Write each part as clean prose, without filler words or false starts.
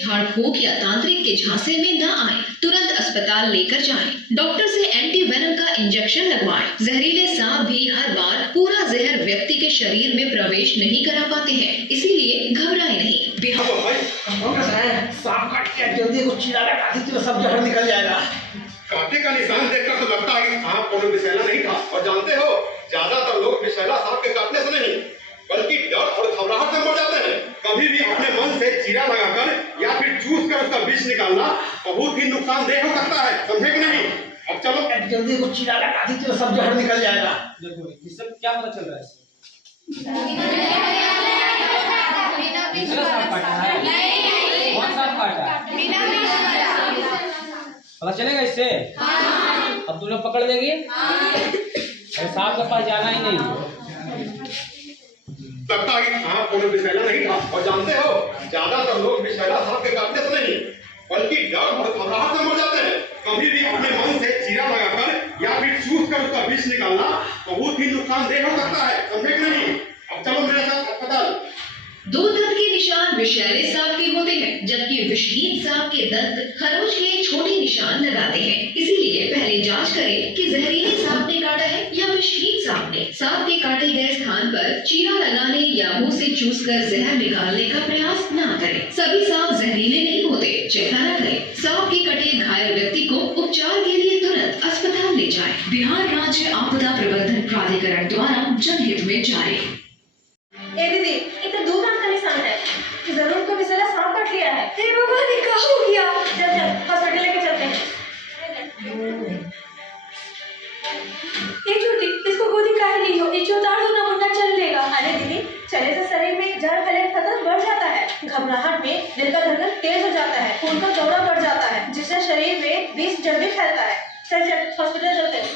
झाड़ फूक या तांत्रिक के झांसे में न आए, तुरंत अस्पताल लेकर जाएं। डॉक्टर से एंटी वेनम का इंजेक्शन लगवाएं। जहरीले सांप भी हर बार पूरा जहर व्यक्ति के शरीर में प्रवेश नहीं करा पाते हैं, इसीलिए घबराएं नहीं। सांप काट के जल्दी कुछ चीरा लगा दी तो सब जहर निकल जाएगा। कांटे का निशान देखकर तो लगता है कि सांप कोनो विषैला नहीं था। और जानते हो, ज्यादातर लोग विषैला सांप के काटने से नहीं बल्कि डर और घबराहट से मर जाते हैं। कभी भी अपने मन से चीरा लगाकर या फिर चूस कर उसका विष निकालना बहुत ही नुकसानदेह हो सकता है, समझे कि नहीं? अब चलो जल्दी कुछ चीरा लगा दी तो सब जहर निकल जाएगा। देखो ये सब क्या पता चल रहा है कौन सांप काटा? पता चलेगा इससे? अब तुम लोग पकड़ लेगी? अरे सांप के पास जाना ही नहीं। लगता है कि सांप कोनो विषैला नहीं था। और जानते हो, ज्यादातर लोग विषैला सांप के काटने से नहीं बल्कि डर और घबराहट से मर जाते हैं। कभी भी अपने मन से चीरा लगाकर या फिर चूस कर उसका विष निकालना बहुत ही नुकसानदेह हो सकता है, समझे कि नहीं? अब चलो मेरे साथ अस्पताल। दो दंत के निशान विषैले सांप के होते हैं, जबकि विषहीन सांप के दंत खरोच के छोटे निशान लगाते हैं। इसीलिए पहले जांच करें कि जहरीले सांप ने काटा है या विषहीन सांप ने। सांप के काटे गए स्थान पर चीरा लगाने या मुंह से चूसकर जहर निकालने का प्रयास न करें। सभी सांप जहरीले नहीं होते, चिंता न करें। सांप के कटे घायल व्यक्ति को उपचार के लिए तुरंत अस्पताल ले जाएं। बिहार राज्य आपदा प्रबंधन प्राधिकरण द्वारा जनहित में जारी। दीदी, इतना दूर का निशान है, जरूर कोई विषैला सांप काट लिया है। हे भगवान, ये क्या हो गया? चल हॉस्पिटल लेके चलते हैं। ये छोटी, इसको गोदी काहे नहीं हो? ये उतार दो ना, मुंडा चल लेगा। अरे दीदी, चले से शरीर में जहर फैलने का खतरा बढ़ जाता है। घबराहट में दिल का धड़कन तेज हो जाता है, खून का दौरा बढ़ जाता है, जिससे शरीर में विष जल्दी फैलता है। चल हॉस्पिटल चलते हैं।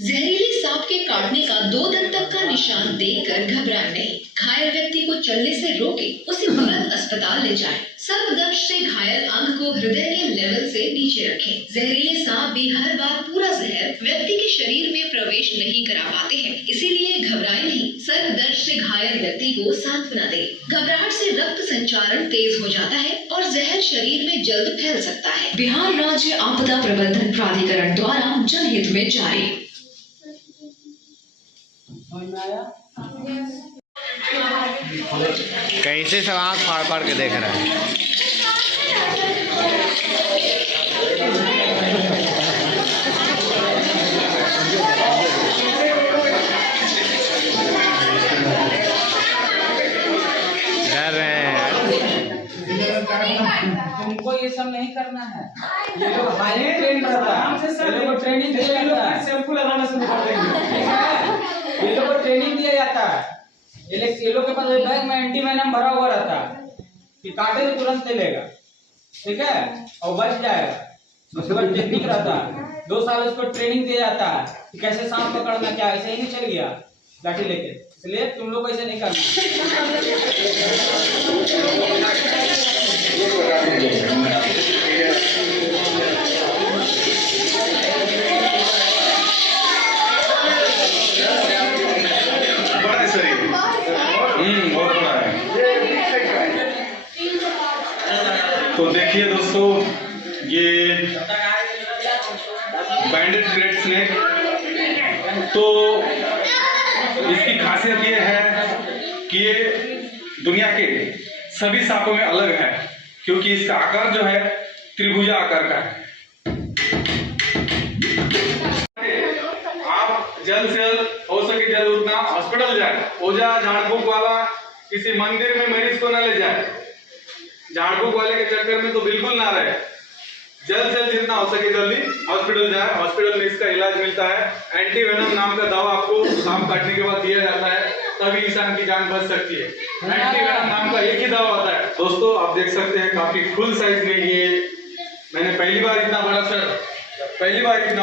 जहरीले सांप के काटने का 2 दंत तक का निशान देखकर घबराएं नहीं। घायल व्यक्ति को चलने से रोके उसे तुरंत अस्पताल ले जाएं। सर्पदंश से घायल अंग को हृदय के लेवल से नीचे रखें। जहरीले सांप भी हर बार पूरा जहर व्यक्ति के शरीर में प्रवेश नहीं करा पाते हैं, इसीलिए घबराएं नहीं। सर्पदंश से घायल व्यक्ति को सांत्वना दें। घबराहट से रक्त संचारण तेज हो जाता है और जहर शरीर में जल्द फैल सकता है। बिहार राज्य आपदा प्रबंधन प्राधिकरण द्वारा जनहित में जारी। कैसे सब आँख फाड़ फाड़ के देख रहा है। डर रहे हैं। तुमको ये सब नहीं करना है। ये लोग हाईली ट्रेन रहता है, ये लोग को ट्रेनिंग दिया जाता है। शैम्पू लगाना शुरू कर देंगे। ये लोग को ट्रेनिंग दिया जाता है। ये लोग के पास बैग में एंटी वेनम भरा हुआ रहता है कि काटे तो तुरंत ले लेगा, ठीक है, और बच जाएगा। उसके बाद टेक्निक रहता है, 2 साल उसको ट्रेनिंग दिया जाता है कि कैसे सांप पकड़ना। क्या ऐसे ही नहीं चल गया लाठी लेके? इसलिए तुम लोग ऐसे नहीं करना। बहुत बड़ा है। तो देखिए दोस्तों, ये बैंडेड रेड स्नेक, तो इसकी खासियत ये है कि ये दुनिया के सभी सांपों में अलग है, क्योंकि इसका आकार जो है त्रिभुजा आकार का है। आप जल्द से जल्द हो सके जल्द उतना हॉस्पिटल जाए। ओझा झाड़ फूक वाला किसी मंदिर में मरीज को न ले जाए। झाड़ फूक वाले के चक्कर में तो बिल्कुल ना रहे। जल्द से जल्द जितना हो सके जल्दी हॉस्पिटल जाए। हॉस्पिटल में इसका इलाज मिलता है। एंटी वेनम नाम का दवा आपको सांप काटने के बाद दिया जाता है, तभी इंसान की जान बच सकती है। एंटी वेनम नाम का एक ही दवा होता है। दोस्तों आप देख सकते हैं काफी फुल साइज में ये, मैंने पहली बार इतना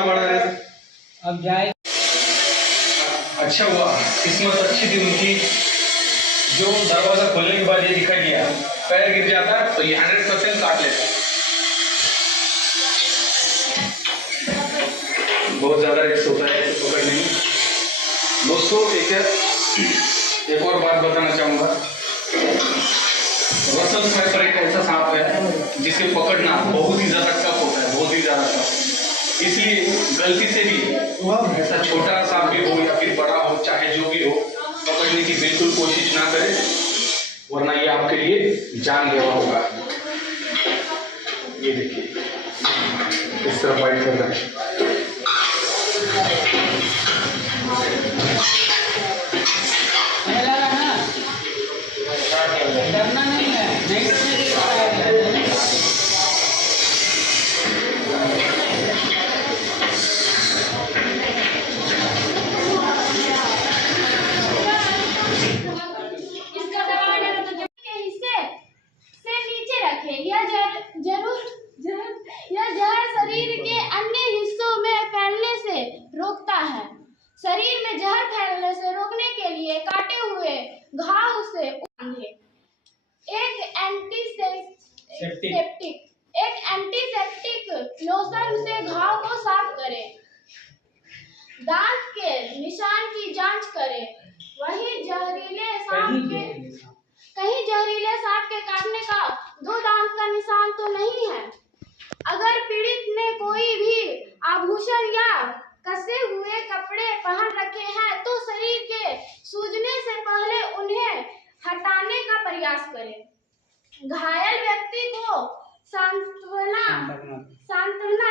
बड़ा है। अब जाए। अच्छा हुआ, किस्मत अच्छी थी उनकी, जो दरवाजा खोलने के बाद ये दिखाई दिया। पैर गिर जाता तो ये 100% काट लेता। बहुत ज्यादा रिस्क होता है इसे पकड़ने में। दोस्तों एक और बात बताना चाहूंगा। रसल स्नाइपर एक ऐसा सांप है इसे पकड़ना बहुत ही ज़्यादा टफ होता है, बहुत ही ज़्यादा टफ। इसलिए गलती से भी ऐसा छोटा सा भी हो या फिर बड़ा हो, चाहे जो भी हो, पकड़ने की बिल्कुल कोशिश ना करें, वरना ये आपके लिए जानलेवा होगा। ये देखिए इस तरह बाइट कर रहा है। डरना नहीं है, नहीं डरने की बात है। इसका दबाव डालो तो जमीन के हिस्से से नीचे रखें। यह जहर शरीर के अन्य हिस्सों में फैलने से रोकता है। शरीर में जहर फैलने से रोकने के लिए काटे हुए घाव से बांधें। एक एंटीसेप्टिक लोशन से घाव को साफ करें। दांत के निशान की जांच करें। कहीं जहरीले सांप के काटने का 2 दांत का निशान तो नहीं है। अगर पीड़ित ने कोई भी आभूषण या कसे हुए कपड़े पहन रखे हैं तो शरीर के सूजने से पहले उन्हें हटाने का प्रयास करें। घायल व्यक्ति को सांत्वना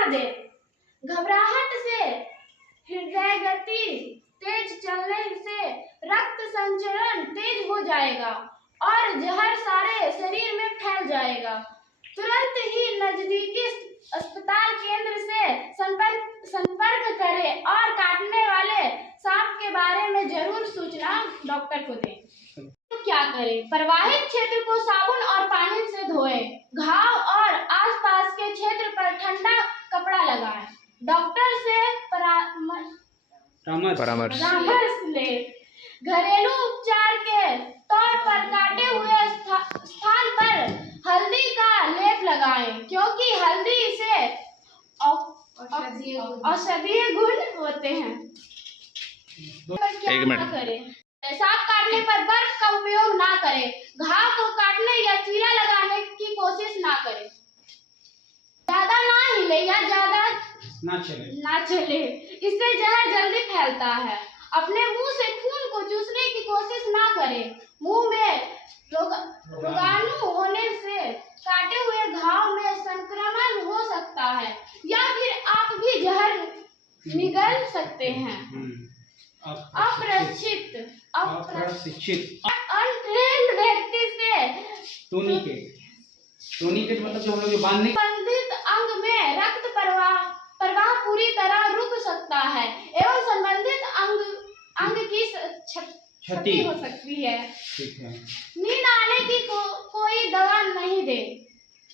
दें। घबराहट से हृदय गति तेज चलने से रक्त संचरण तेज हो जाएगा और जहर सारे शरीर में फैल जाएगा। तुरंत ही नजदीकी अस्पताल केंद्र से संपर्क करें और काटने वाले सांप के बारे में जरूर सूचना डॉक्टर को दें। तो क्या करें? प्रभावित क्षेत्र को साबुन और पानी से धोएं। घाव और आसपास के क्षेत्र पर ठंडा कपड़ा लगाएं। डॉक्टर से परामर्श लें। घरेलू उपचार के तौर पर काटे हुए स्थान पर हल्दी का लेप लगाएं, क्योंकि हल्दी से औषधीय गुण होते हैं। एक मिनट। करें। सांप काटने पर बर्फ का उपयोग ना करें। घाव को काटने या चीरा लगाने की कोशिश ना करें। ज्यादा ना हिले या ज्यादा ना चले, इससे जहर जल्दी फैलता है। अपने मुंह से खून को चूसने की कोशिश ना करें। मुंह में रोगाणु होने से काटे हुए घाव में संक्रमण हो सकता है या फिर आप भी जहर निगल सकते हैं। अप्रशिक्षित अनट्रेन्ड व्यक्ति से टूर्निकेट मतलब जो हम लोग बांधने संबंधित अंग में रक्त प्रवाह पूरी तरह रुक सकता है एवं संबंधित अंग की क्षति हो सकती है। ठीक है। नींद आने की कोई दवा नहीं दे।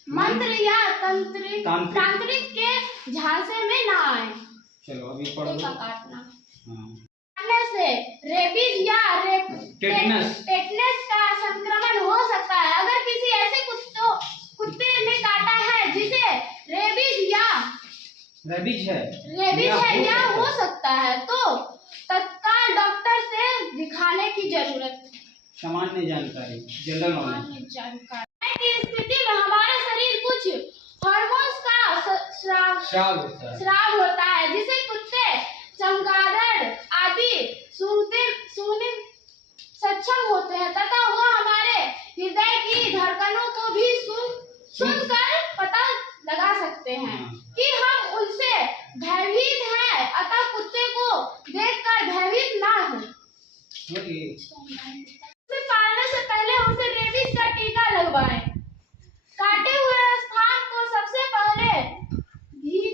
मंत्र या तांत्रिक के झांसे में ना आए। चलो अभी पढ़ लो। काटना से रेबीज या टेटनस का संक्रमण हो सकता है। अगर किसी ऐसे कुत्ते ने काटा है जिसे रेबीज है या हो सकता है तो तत्काल डॉक्टर से दिखाने की जरूरत है। सामान्य जानकारी, जनरल नॉलेज की स्थिति में हमारा शरीर कुछ हार्मोन्स का स्राव होता है, जिसे कुत्ते, चमगादड़ आदि सूंघने सक्षम होते हैं तथा वो हमारे हृदय की धड़कनों को भी सुनकर पता लगा सकते हैं कि हम उनसे भयभीत हैं। अतः कुत्ते को देखकर भयभीत ना हो। पालने से पहले उसे रेबीज का टीका लगवाएं। काटे हुए स्थान को सबसे पहले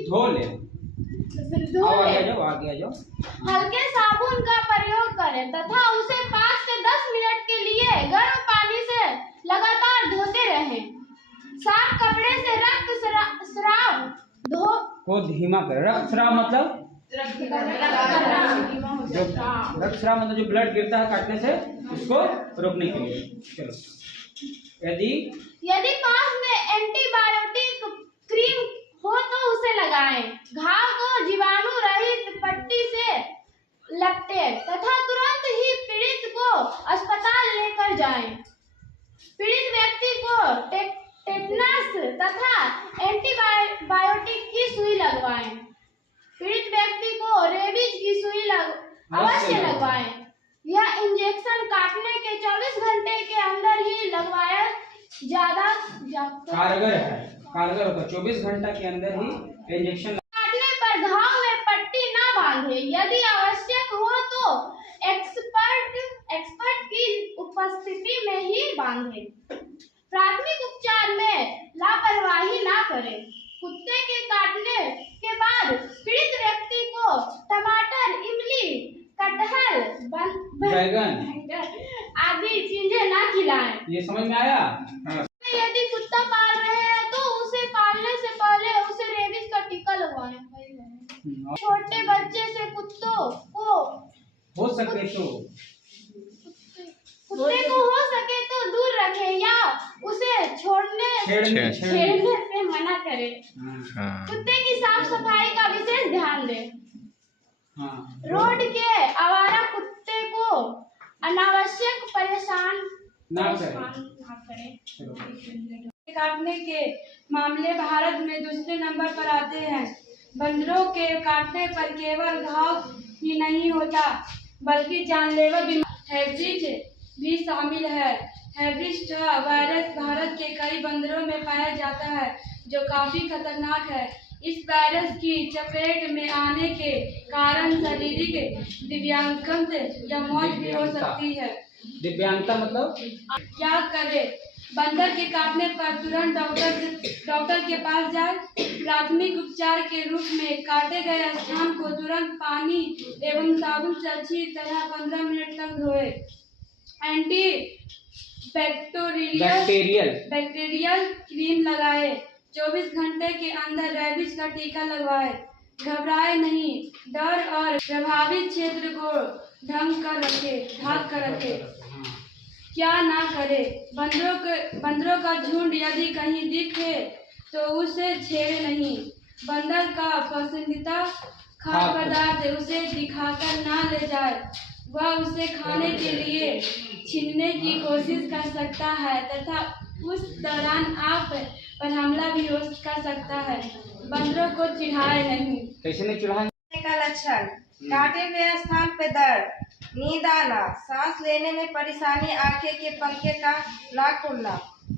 धो ले। हल्के साबुन का प्रयोग करें तथा उसे 5 से 10 मिनट के लिए गर्म पानी से लगातार धोते रहें। साफ कपड़े से रक्त स्राव को धीमा करें। रक्त स्राव मतलब जो ब्लड गिरता है काटने से उसको रोकने के लिए। चलो यदि पास में एंटीबायोटिक क्रीम हो तो उसे लगाएं। घाव को जीवाणु रहित पट्टी से लपेटें तथा तुरंत ही पीड़ित को अस्पताल लेकर जाएं। पीड़ित व्यक्ति को टेटनस तथा एंटीबायोटिक की सुई लगवाएं। पीड़ित व्यक्ति को रेबीज की सुई अवश्य लगवाएं। यह इंजेक्शन काटने के 24 घंटे के अंदर ही लगवाया ज्यादा कारगर होता। 24 घंटा के अंदर ही इंजेक्शन। काटने पर घाव में पट्टी न बांधे। यदि आवश्यक हो तो एक्सपर्ट की उपस्थिति में ही बांधे। प्राथमिक उपचार में लापरवाही न करें। कुत्ते के काटने के बाद पीड़ित व्यक्ति को टमाटर, इमली, कटहल, बैंगन आदि चीजें न खिलाएं। ये समझ में आया? यदि कुत्ता पाल रहे हैं तो उसे पालने से पहले उसे रेबीज का टीका लगवाएं। छोटे बच्चे से कुत्तों को हो सके तो कुत्ते को हो सके तो दूर रखें या उसे छेड़ने से मना करें। कुत्ते की साफ सफाई का विशेष ध्यान दें। रोड के आवारा कुत्ते को अनावश्यक परेशान ना करें। काटने के मामले भारत में दूसरे नंबर पर आते हैं। बंदरों के काटने पर केवल घाव ही नहीं होता बल्कि जानलेवा बीमारी हैब्रिड भी शामिल है। हैब्रिड वायरस भारत के कई बंदरों में पाया जाता है जो काफी खतरनाक है। इस वायरस की चपेट में आने के कारण शारीरिक दिव्यांगता या मौत भी हो सकती है। दिव्यांगता मतलब क्या करे? बंदर के काटने पर तुरंत डॉक्टर के पास जाए। प्राथमिक उपचार के रूप में काटे गए स्थान को तुरंत पानी एवं साबुन से अच्छी तरह 15 मिनट तक धोए। एंटी बैक्टीरियल क्रीम लगाए। 24 घंटे के अंदर रेबीज का टीका लगवाए। घबराए नहीं, डर और प्रभावित क्षेत्र को ढक कर रखे। क्या ना करे? बंदरों का झुंड यदि कहीं दिखे तो उसे छेड़े नहीं। बंदर का पसंदीदा खाद्य पदार्थ उसे दिखाकर ना ले जाए। वह उसे खाने के लिए छीनने की कोशिश कर सकता है तथा उस दौरान आप पर हमला भी कर सकता है। बंदरों को चिढ़ाए नहीं। कैसे नहीं चिढ़ाएंगे? का लक्षण: काटे हुए स्थान पे दर्द, नींद आना, सांस लेने में परेशानी, आंखें के पलके का ना खुलना,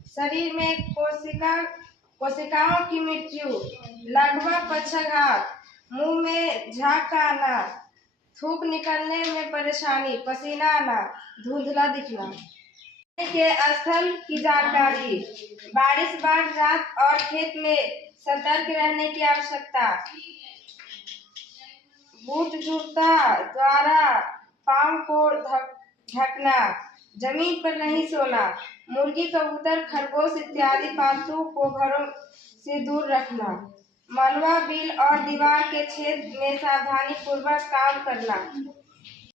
शरीर में कोशिकाओं की मृत्यु, लगभग पक्षाघात, मुंह में झाग का आना, थूक निकलने में परेशानी, पसीना आना, धुंधला दिखना। के स्थल की जानकारी: बारिश, बाढ़, रात और खेत में सतर्क रहने की आवश्यकता। बूट जूता द्वारा पांव को ढकना। जमीन पर नहीं सोना। मुर्गी, कबूतर, खरगोश इत्यादि पालतू को घरों से दूर रखना। मलबा, बिल और दीवार के छेद में सावधानी पूर्वक काम करना।